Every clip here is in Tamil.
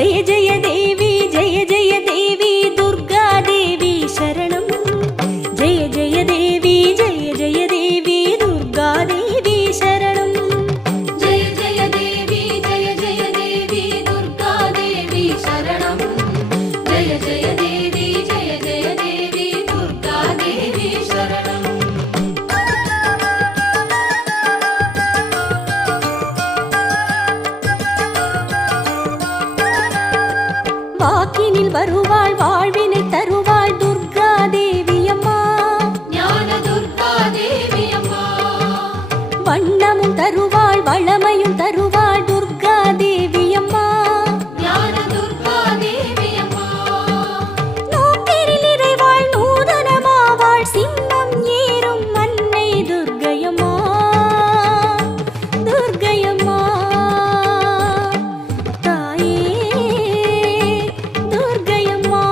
ஜெய ஜெய தேவி ஜெய ஜெய தேவி துர்கா தேவி சரணம். ஜெய ஜெய தேவி ஜெய ஜெய தேவி துர்கா தேவி சரணம். ஜெய ஜெய தேவி ஜெய ஜெய தேவி துர்கா தேவி சரணம். ஜெய ஜெய தேவி ஜெய ஜெய தேவி துர்கா தேவி சரணம். வாக்கினில் வருவாள் வாழ்வினை தருவாள் துர்கா தேவி அம்மா. ஞான துர்கா தேவி அம்மா. வண்ணமும் தருவாள் வளமையும் தருவாள் துர்கா தேவி அம்மா. ஞான துர்கா தேவி அம்மா. நோக்கிரில் இறைவாள் நூதனமாவாள் சின்னம் ஏறும் அன்னை துர்க்கையம்மா. துர்க்கையம்மா தாயே துர்க்கையம்மா.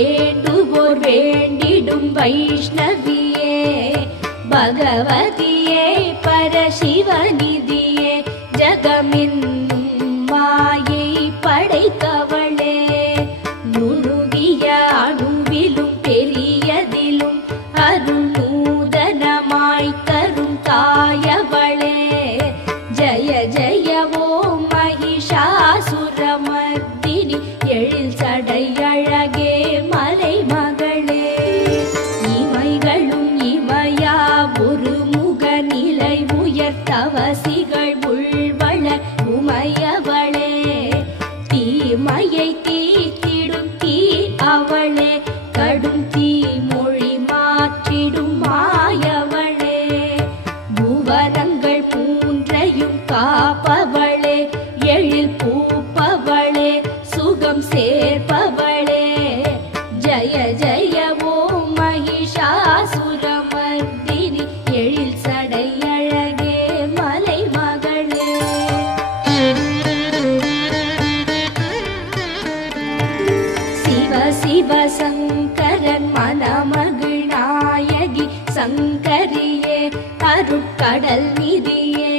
வேண்டுவோர் வேண்டிடும் வைஷ்ணவியே பகவதியே பரசிவநிதியே ஜகமென்னும் மாயை படைத்தவளே நுணுகிய அணுவிலும் பெரியதிலும் அருள் நூதனமாய் தரும் தாயவளே ஜய ஜய ஓம் மகிஷாசுரமர்தினி எழில் சடையழகே மலை மகளே இமைகளும் இமையா ஒரு முக நிலை உயர்த்தவசிகள் உள்வளர் உமையவளே தீமையை தீத்திடும் தீ அவளே கடும் தீ மொழி மாற்றிடும் மாயவளே புவனங்கள் மூன்றையும் காப்பவளே எழில் பூப்பவளே சுகம் சேர்ப்பவளே ஜய ஜய ஓம் மகிஷாசுரமர்தினி எழில் சடையழகே மலை மகளே சிவ சிவ சங்கரன் மனமகிழ் நாயகி சங்கரியே அருட்கடல் நிதியே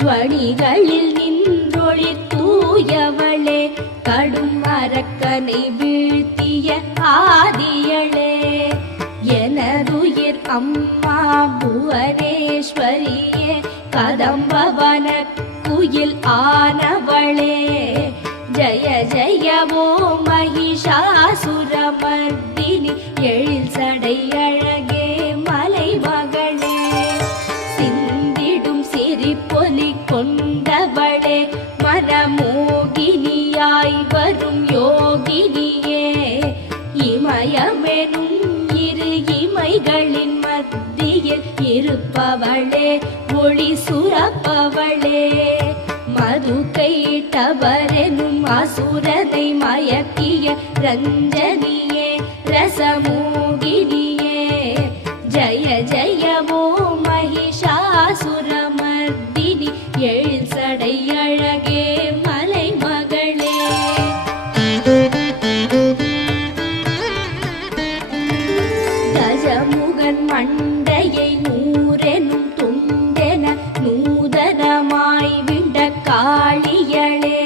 துவனிகளில் நின்றொளி தூயவளே கடும் அரக்கனை வீழ்த்திய ஆதியளே எனதுயிர் அம்மா புவனேஸ்வரியே கதம்பவன குயில் ஆனவளே ஜய ஜய ஓம் மகிஷாசுரமர்தினி எழில் சடையழகே மலை மகளே சிந்திடும் சிரிப்பொலி கொண்டவளே மனமோகினியாய் வரும் யோகினியே இமயமெனும் இரு இமைகளின் மத்தியில் இருப்பவளே ஒளி சுரப்பவளே மது கைட்டவரெனும் அசுரனை மயக்கிய ரஞ்சனியே ரசமோகினியே ஜய ஜய ஓம் மகிஷாசுரமர்தினி எழில் சடையழகே மலை மகளே கஜமுகன் மண்டையை நூறெனும் துண்டென நூதனமாய் விண்ட காளியளே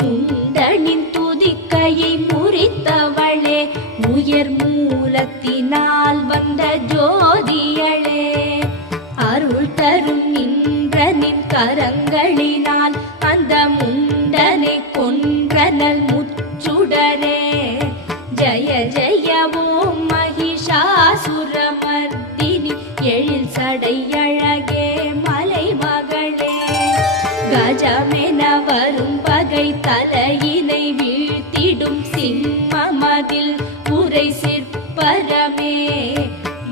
முண்டனின் துதிக்கையை முறித்தவளே உயர் மூலத்தினால் வந்த ஜோதியளே அருள் தரும் இந்திரனின் கரங்களினால் அந்த முண்டனை கொன்றனல் முச்சுடரே ஜய ஜய ஓம் மகிஷாசுரமர்தினி எழில் சடையழகே மலை மகளே கஜமென வரும் பகை தலையினை வீழ்த்திடும் சிம்மமதில் உரை சிற்பரமே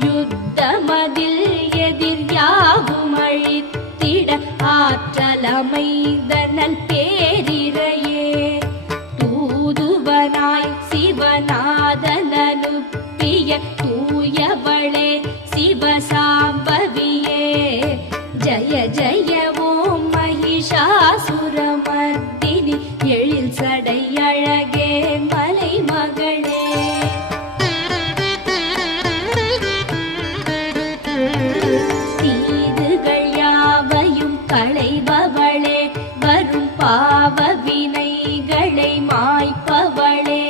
யுத்தமதில் எதிர் யாவும் அழித்திட ஆற்றலமைதனல் பேரிரையே தூதுவனாய் சிவநாதனனுப்பிய தூயவளே சிவசாம்பவியே ஜய ஜய ஓம் மகிஷாசுரமர்தினி எழில் சடையழகே மலை மகளே தீதுகள் யாவையும் களைபவளே வரும் பாவ வினைகளை மாய்ப்பவளே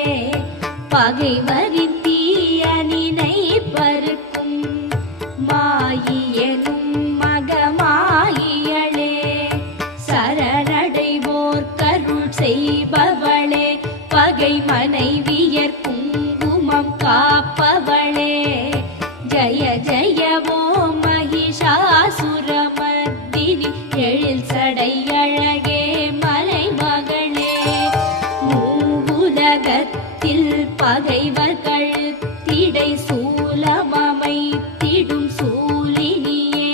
பகைவரின் தீயனினை பருக்கும் மாயியனும் மகமாயியளே சரணடைவோர் கருள் செய்பவளே பகை மனைவியர் குங்குமம் காப்பவளே ஜய ஜய ஓம் மகிஷாசுரமர்தினி எழில் சடையழகே மலை மகளே மூவுலகத்தில் பகைவர் கழுத்திடை சூலமமைத்திடும் சூலினியே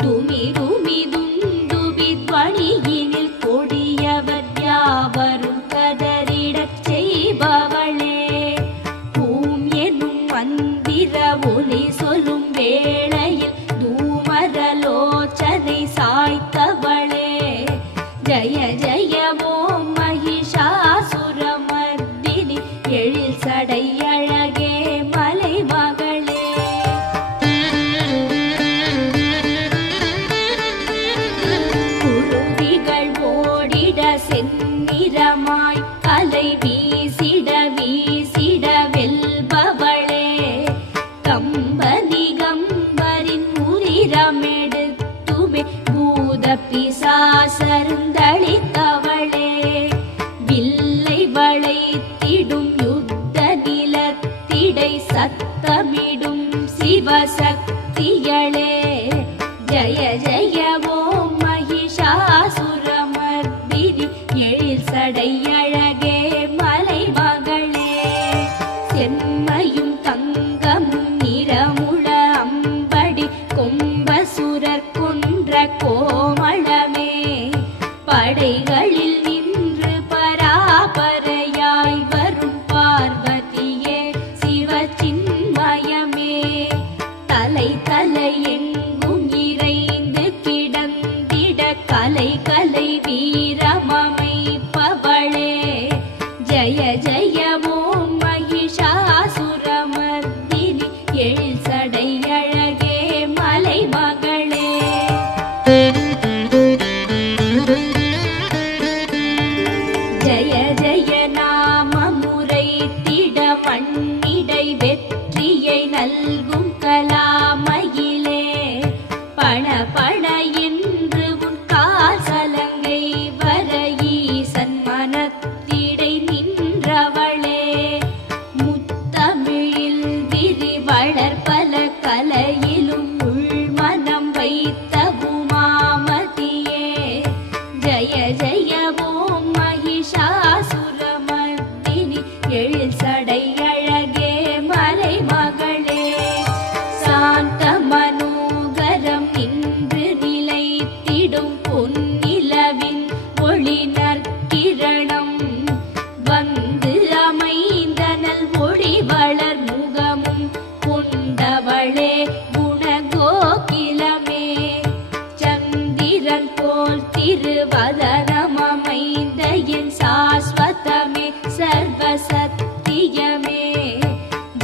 துமி துமி துந்துபி துவனியினில் கொடியவர் யாவரும் கதறிடச் செய்பவளே பூம் எனும் மந்திர ஒலி சொல்லும் வேளையில் தூமரலோச்சனை சாய்த்தவளே ஜய ஜய ஓம் மகிஷாசுரமர்தினி எழில் சடை அழகே மலை மகளே. குருவிகள் ஓடிட செந்நிறமாய் அலை வீசிட வீசிட வெல்பவளே. கம்பனி கம்பரின் உரிரமெடுத்துமே பூத பிசாசருந்தளித்தவளே. வில்லை வளைத்திடும் யுத்த நிலத்திடை சத்தமிடும் சிவசக்திகளே. ஜய ஜய ஓம் மகிஷாசுரமர்தினி எழில் சடை அழகே மலை மகளே. செம்மையும் தங்கமும் நிறமுள அம்படி கொம்பசுரர் கொன்ற கோமளமே. படைகளில் நின்று பராபரையாய் வரும் பார்வதியே சிவச்சின்மயமே. தலை தலை எங்கும் இறைந்து கிடந்திட கலை கலை வீரமமைப்பவளே. ஜய ஜய ஓம் மகிஷாசுரமர்தினி எழில் சடை அழகே மலை மகளே. ஜய ஜய நாமமுறை திட மண்ணிடை வெற்றியை நல்கும் கலாமயிலே. பண பண என்று உன் காசலங்கை வர ஈசன் மனத்திடை நின்றவளே. முத்தமிழில் விரி வளர்பல கலையிலும் உள்மனம் வைத்த உமாமதியே. ஜய ஜய ஓம் மகிஷாசுரமர்தினி எழில் சடை அழகே மலை மகளே. சாந்த மனோகரம் நின்று நிலைத்திடும் பொன்னிலவின் ஒளி நற்கிரணம். வந்து அமைந்தனல் ஒளி வளர் முகமும் கொண்டவளே குணகோகிலமே. சந்திரன் போல் திருவதனம் அமைந்த என் சாஸ்வதமே சர்வசத்தியமே.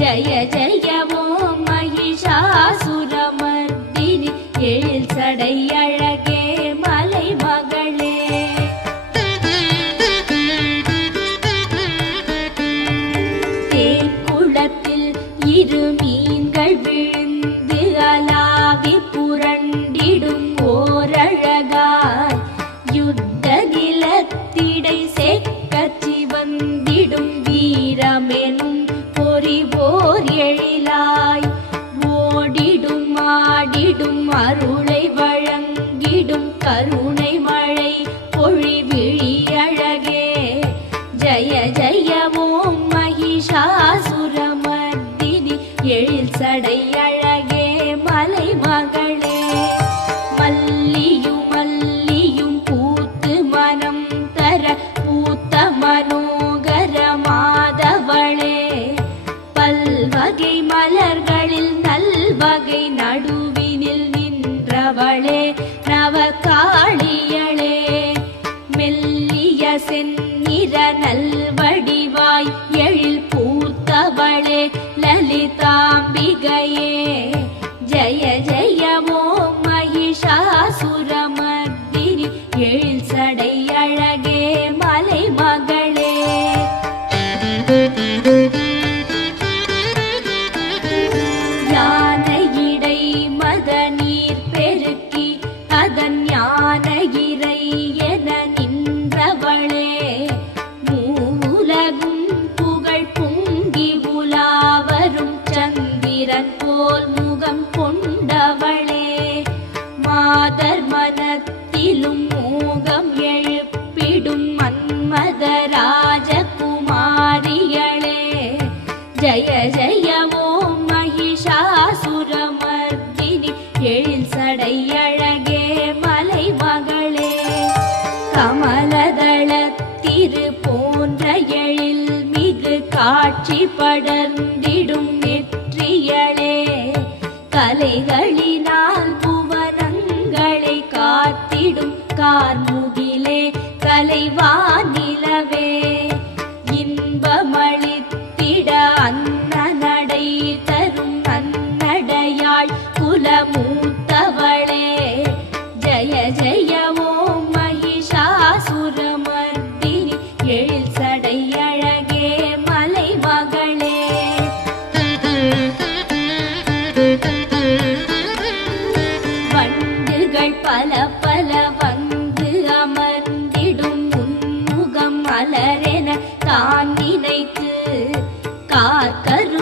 ஜய ஜய ஓம் மகிஷாசுரமர்தினி எழில் சடை அழகே மலை மகளே. தேன் குளத்தில் இரு மீன்கள் விழுந்து அலாவி புரண்டிடும் ஓரழகாய். யுத்த நிலத்திடை செக்கச்சி வந்திடும் வீரமெனும் பொறிவோர் எழிலாய். ஓடிடும் ஆடிடும் அருளை வழங்கிடும் கருணை மழை பொழிவிழி அழகே. ஜய ஜய ஓம் மகிஷாசுரமர்தினி எழில் சடை அழகே மலை மகளே. மல்லியும் மல்லியும் பூத்து மனம் தர பூத்த மனோகர மாதவளே. பல்வகை மலர்களில் நல்வகை நடுவினில் நின்றவளே நவகாளியளே. மெல்லிய செந்நிற நல்வடிவாய் எழில் பூத்தவளே லலிதாம்பிகையே. ஜய ஜய ஓம் மகிஷாசுரமர்தினி எழில் சடை அழகே மலை மகளே. யானையிடை மத நீர் பெருக்கி அதன் ஞான இறை என நின்றவளே. மூலகும் புகழ் பொங்கி உலாவரும் சந்திரன் போல் முகம் கொண்டவளே. மாதர் மனத்திலும் மோகம் எழுப்பிடும் மன்மத ராஜகுமாரிகளே. ஜய ஜய ஓம் மகிஷாசுரமர்தினி எழில் சடை அழகே மலை மகளே. கமலதளத்திரு போன்ற எழில் மிகு காட்சி படர்ந்திடும் நெற்றியளே. கலைகளினால் புவனங்களை காத்திடும் கரு